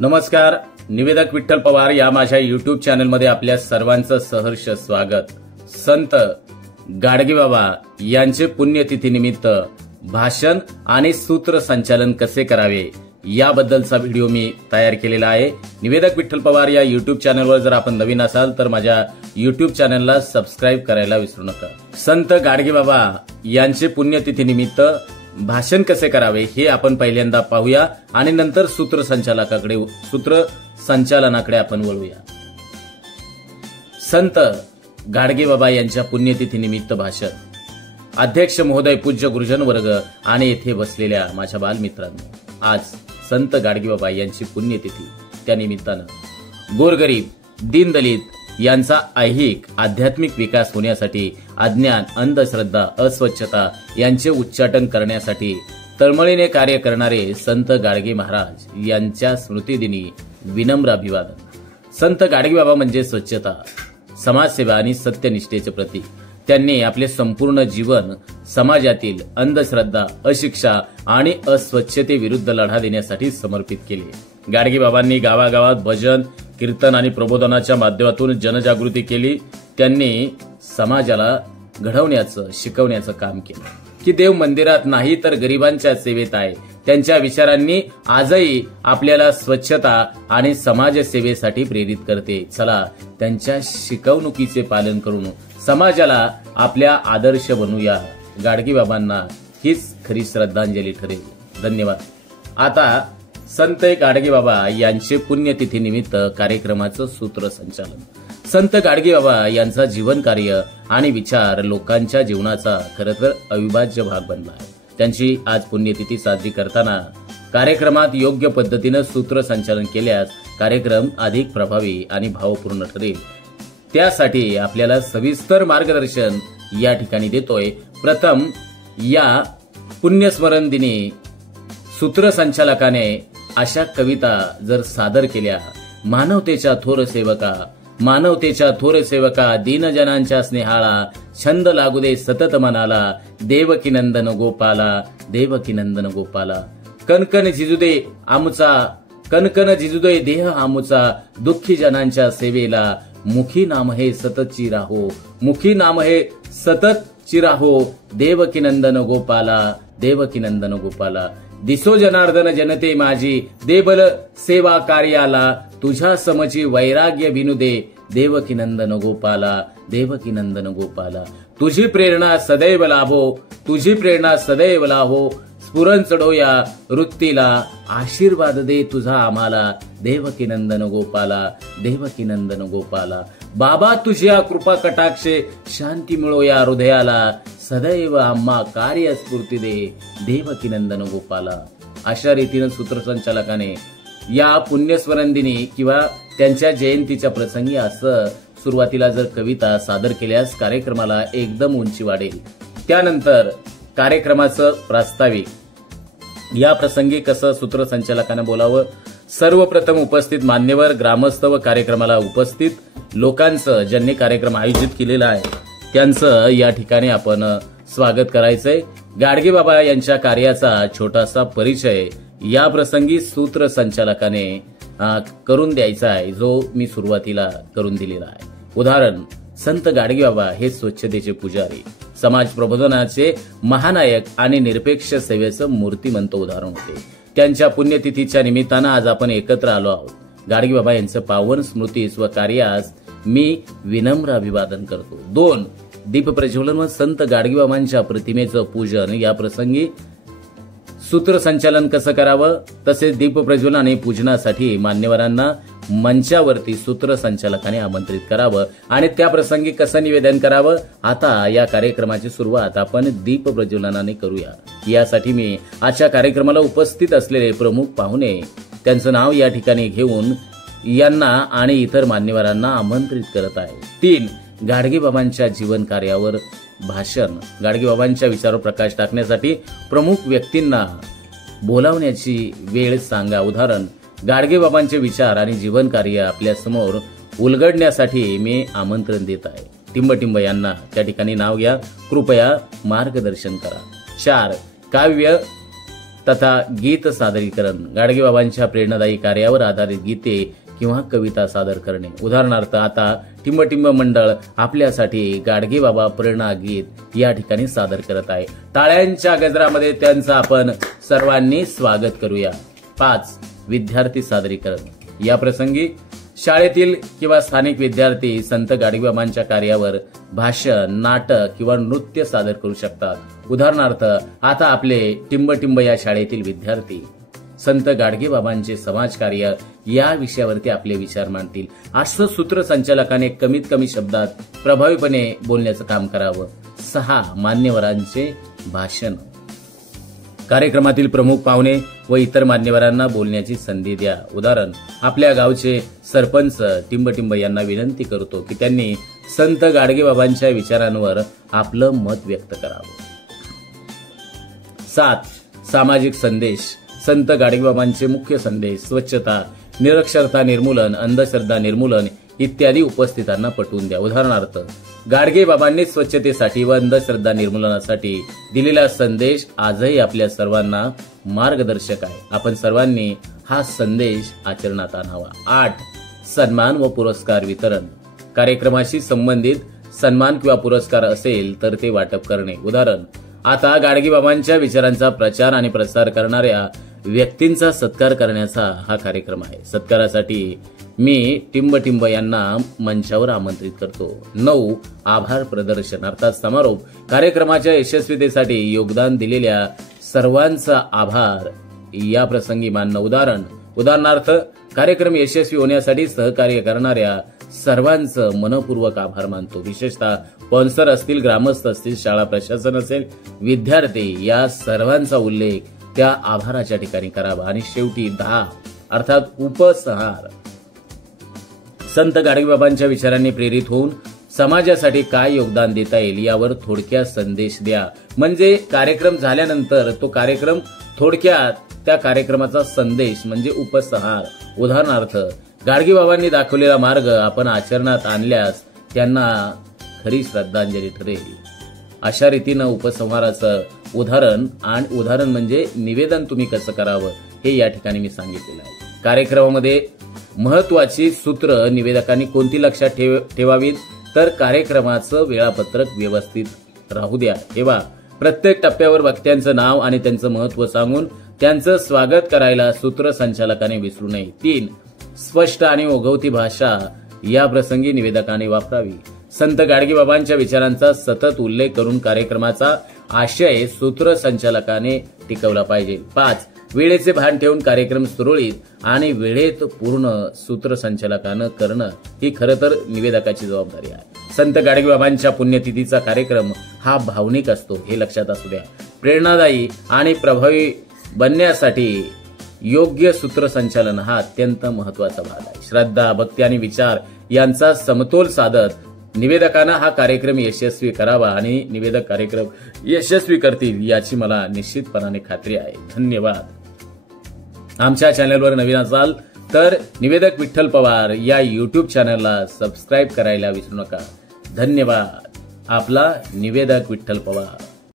नमस्कार. निवेदक विठ्ठल पवार या माझ्या युट्यूब चॅनलमध्ये आपल्या सर्वांचं सहर्ष स्वागत. संत गाडगेबाबा यांचे पुण्यतिथीनिमित्त भाषण आणि सूत्रसंचालन कसे करावे याबद्दलचा व्हिडिओ मी तयार केलेला आहे. निवेदक विठ्ठल पवार या युट्यूब चॅनलवर जर आपण नवीन असाल तर माझ्या युट्यूब चॅनलला सबस्क्राइब करायला विसरू नका. संत गाडगेबाबा यांचे पुण्यतिथीनिमित्त भाषण कसे करावे हे आपण पहिल्यांदा पाहूया आणि नंतर सूत्रसंचालनाकडे आपण वळूया. संत गाडगेबाबा यांच्या पुण्यतिथीनिमित्त भाषण. अध्यक्ष महोदय, पूज्य गुरुजन वर्ग आणि येथे बसलेल्या माझ्या बालमित्रांनो, आज संत गाडगेबाबा यांची पुण्यतिथी. त्या निमित्तानं गोरगरीब, दीनदलित यांचा ऐहिक आध्यात्मिक विकास होण्यासाठी, अज्ञान, अंधश्रद्धा, अस्वच्छता यांचे उच्चाटन करण्यासाठी तळमळीने कार्य करणारे संत गाडगे महाराज यांच्या स्मृतिदिनी विनम्र अभिवादन. संत गाडगेबाबा म्हणजे स्वच्छता, समाजसेवा आणि सत्यनिष्ठेचे प्रतीक. त्यांनी आपले संपूर्ण जीवन समाजातील अंधश्रद्धा, अशिक्षा आणि अस्वच्छतेविरुद्ध लढा देण्यासाठी समर्पित केले. गाडगेबाबांनी गावागावात भजन, कीर्तन आणि प्रबोधनाच्या माध्यमातून जनजागृती केली. त्यांनी समाजाला घडवण्याचं, शिकवण्याचं काम केलं की देव मंदिरात नाही तर गरिबांच्या सेवेत आहे. त्यांच्या विचारांनी आजही आपल्याला स्वच्छता आणि समाजसेवेसाठी प्रेरित करते. चला त्यांच्या शिकवणुकीचे पालन करून समाजाला आपल्या आदर्श बनवूया. गाडगेबाबांना हीच खरी श्रद्धांजली ठरेल. धन्यवाद. आता संत गाडगेबाबा यांचे पुण्यतिथी निमित्त कार्यक्रमाचं सूत्रसंचालन. संत गाडगेबाबा यांचा जीवन कार्य आणि विचार लोकांच्या जीवनाचा खरं तर अविभाज्य भाग बनला आहे. त्यांची आज पुण्यतिथी साजरी करताना कार्यक्रमात योग्य पद्धतीनं सूत्रसंचालन केल्यास कार्यक्रम अधिक प्रभावी आणि भावपूर्ण ठरेल. त्यासाठी आपल्याला सविस्तर मार्गदर्शन या ठिकाणी देतोय. प्रथम या पुण्यस्मरण दिनी सूत्रसंचालकाने अशा कविता जर सादर केल्या. मानवतेच्या थोर सेवका, दीनजनांच्या स्नेहाला, छंद लागू दे सतत मनाला, देवकी नंदन गोपाला, देवकी नंदन गोपाला. कणकण झिजू दे देह आमुचा, दुःखी जनांच्या सेवेला, मुखी नाम हे सततची राहो, मुखी नाम हे सततची राहो, देवकी नंदन गोपाला, देवकी नंदन गोपाला. दिसो जनार्दन जनते माझी, देबल सेवा कार्याला, तुझ्या समची वैराग्य विनुदे, देवकी नंदन गोपाला, देवकी नंदन गोपाला. तुझी प्रेरणा सदैव लाभो, तुझी प्रेरणा सदैव लाभो, स्फुरण चढो या वृत्तीला, आशीर्वाद दे तुझा आम्हाला, देवकी नंदन गोपाला, देवकी नंदन गोपाला. बाबा तुझ्या कृपा कटाक्षे, शांती मिळो या हृदयाला, सदैव आम्हा कार्य स्फूर्ती दे, देवकी नंदन गोपाला. अशा रीतीनं सूत्रसंचालकाने या पुण्यस्मरण दिनी किंवा त्यांच्या जयंतीच्या प्रसंगी असं सुरुवातीला जर कविता सादर केल्यास कार्यक्रमाला एकदम उंची वाढेल. त्यानंतर कार्यक्रमाचं प्रास्ताविक. या प्रसंगी कसं सूत्रसंचालकानं बोलावं. सर्वप्रथम उपस्थित मान्यवर, ग्रामस्थ व कार्यक्रमाला उपस्थित लोकांचं, ज्यांनी कार्यक्रम आयोजित केलेला आहे त्यांचं या ठिकाणी आपण स्वागत करायचंय. गाडगेबाबा यांच्या कार्याचा छोटासा परिचय या प्रसंगी सूत्रसंचालकाने करून द्यायचा आहे, जो मी सुरुवातीला करून दिलेला आहे. उदाहरण. संत गाडगेबाबा हे स्वच्छतेचे पुजारी, समाज प्रबोधनाचे महानायक आणि निरपेक्ष सेवेचं मूर्तिमंत उदाहरण होते. त्यांच्या पुण्यतिथीच्या निमित्तानं आज आपण एकत्र आलो आहोत. गाडगेबाबा यांचं पावन स्मृतीस व कार्यास मी विनम्र अभिवादन करतो. 2. दीप प्रज्वलन व संत गाडगेबाबांच्या प्रतिमेचं पूजन. या प्रसंगी सूत्रसंचालन कसं करावं, तसेच दीप प्रज्वलन आणि पूजनासाठी मान्यवरांना मंचावरती सूत्रसंचालकाने आमंत्रित करावं आणि त्या प्रसंगी कसं निवेदन करावं. आता या कार्यक्रमाची सुरुवात आपण दीप प्रज्वलनाने करूया. यासाठी मी आजच्या कार्यक्रमाला उपस्थित असलेले प्रमुख पाहुणे त्यांचं नाव या ठिकाणी घेऊन यांना आणि इतर मान्यवरांना आमंत्रित करत आहे. 3. गाडगेबाबांच्या जीवन कार्यावर भाषण. गाडगेबाबांच्या विचारावर प्रकाश टाकण्यासाठी प्रमुख व्यक्तींना बोलावण्याची वेळ सांगा. उदाहरण. गाडगेबाबांचे विचार आणि जीवन कार्य आपल्या समोर उलगडण्यासाठी मी आमंत्रण देत आहे. टिंबटिंब यांना त्या ठिकाणी नाव घ्या. कृपया मार्गदर्शन करा. 4. काव्य तथा गीत सादरीकरण, गाडगेबाबांच्या प्रेरणादायी कार्यावर आधारित गीते किंवा कविता सादर करणे. उदाहरणार्थ आता टिंबटिंब मंडळ आपल्यासाठी गाडगेबाबा प्रेरणा गीत या ठिकाणी सादर करत आहे. टाळ्यांच्या गजरामध्ये त्यांचं आपण सर्वांनी स्वागत करूया. 5. विद्यार्थी सादरीकरण. या प्रसंगी शाळेतील किंवा स्थानिक विद्यार्थी संत गाडगेबाबांच्या कार्यावर भाषण, नाटक किंवा नृत्य सादर करू शकतात. उदाहरणार्थ आता आपले टिंबटिंब या शाळेतील विद्यार्थी संत गाडगेबाबांचे समाजकार्य या विषयावरती आपले विचार मांडतील. असं सूत्रसंचालकाने कमीत कमी शब्दात प्रभावीपणे बोलण्याचं काम करावं. 6. मान्यवरांचे भाषण. कार्यक्रमातील प्रमुख पाहुणे व इतर मान्यवरांना बोलण्याची संधी द्या. उदाहरण आपल्या गावचे सरपंच टिंबटिंब यांना विनंती करतो की त्यांनी संत गाडगेबाबांच्या विचारांवर आपलं मत व्यक्त करावं. 7. सामाजिक संदेश. संत गाडगेबाबांचे मुख्य संदेश स्वच्छता, निरक्षरता निर्मूलन, अंधश्रद्धा निर्मूलन इत्यादी उपस्थितांना पटवून द्या. उदाहरणार्थ गाडगेबाबांनी स्वच्छतेसाठी व अंधश्रद्धा निर्मूलनासाठी दिलेला संदेश आजही आपल्या सर्वांना मार्गदर्शक आहे. आपण सर्वांनी हा संदेश आचरणात आणावा. 8. सन्मान व पुरस्कार वितरण. कार्यक्रमाशी संबंधित सन्मान किंवा पुरस्कार असेल तर ते वाटप करणे. उदाहरण आता गाडगेबाबांच्या विचारांचा प्रचार आणि प्रसार करणाऱ्या व्यक्तींचा सत्कार करण्याचा हा कार्यक्रम आहे. सत्कारासाठी मी टिंबटिंब यांना मंचावर आमंत्रित करतो. 9. आभार प्रदर्शन अर्थात समारोप. कार्यक्रमाच्या यशस्वीतेसाठी योगदान दिलेल्या सर्वांचा आभार या प्रसंगी मानणं. उदाहरणार्थ कार्यक्रम यशस्वी होण्यासाठी सहकार्य करणाऱ्या सर्वांचं मनपूर्वक आभार मानतो. विशेषतः स्पॉन्सर असतील, ग्रामस्थ असतील, शाळा प्रशासन असेल, विद्यार्थी या सर्वांचा उल्लेख त्या आभाराच्या ठिकाणी करावा. आणि शेवटी 10 अर्थात उपसंहार. संत गाडगेबाबांच्या विचारांनी प्रेरित होऊन समाजासाठी काय योगदान देता येईल यावर थोडक्यात संदेश द्या. म्हणजे कार्यक्रम झाल्यानंतर तो कार्यक्रम थोडक्यात त्या कार्यक्रमाचा संदेश म्हणजे उपसंहार. उदाहरणार्थ गाडगेबाबांनी दाखवलेला मार्ग आपण आचरणात आणल्यास त्यांना खरी श्रद्धांजली ठरेल. अशा रीतीनं उपसंहाराचं उदाहरण म्हणजे निवेदन तुम्ही कसं करावं हे या ठिकाणी मी सांगितलेलं आहे. कार्यक्रमामध्ये महत्वाची सूत्र निवेदकांनी कोणती लक्षात ठेवावीत तर कार्यक्रमाचं वेळापत्रक व्यवस्थित राहू द्या. ठेवा. प्रत्येक टप्प्यावर वक्त्यांचं नाव आणि त्यांचं महत्व सांगून त्यांचं स्वागत करायला सूत्रसंचालकाने विसरू नये. 3. स्पष्ट आणि ओघवती भाषा या प्रसंगी निवेदकाने वापरावी. संत गाडगेबाबांच्या विचारांचा सतत उल्लेख करून कार्यक्रमाचा आशय सूत्रसंचालकाने टिकवला पाहिजे. 5. वेळेचे भान ठेवून कार्यक्रम सुरळीत आणि वेळेत पूर्ण सूत्रसंचालकानं करणं ही खरं तर निवेदकाची जबाबदारी आहे. संत गाडगेबाबांच्या पुण्यतिथीचा कार्यक्रम हा भावनिक असतो हे लक्षात असू द्या. प्रेरणादायी आणि प्रभावी बनण्यासाठी योग्य सूत्रसंचालन हा अत्यंत महत्वाचा भाग आहे. श्रद्धा, भक्ती आणि विचार यांचा समतोल साधत निवेदकांना हा कार्यक्रम यशस्वी करावा आणि निवेदक कार्यक्रम यशस्वी करतील याची मला निश्चितपणाने खात्री आहे. धन्यवाद. आमच्या चॅनलवर नवीन असाल तर निवेदक विठ्ठल पवार या YouTube चॅनलला सबस्क्राईब करायला विसरू नका. धन्यवाद. आपला निवेदक विठ्ठल पवार.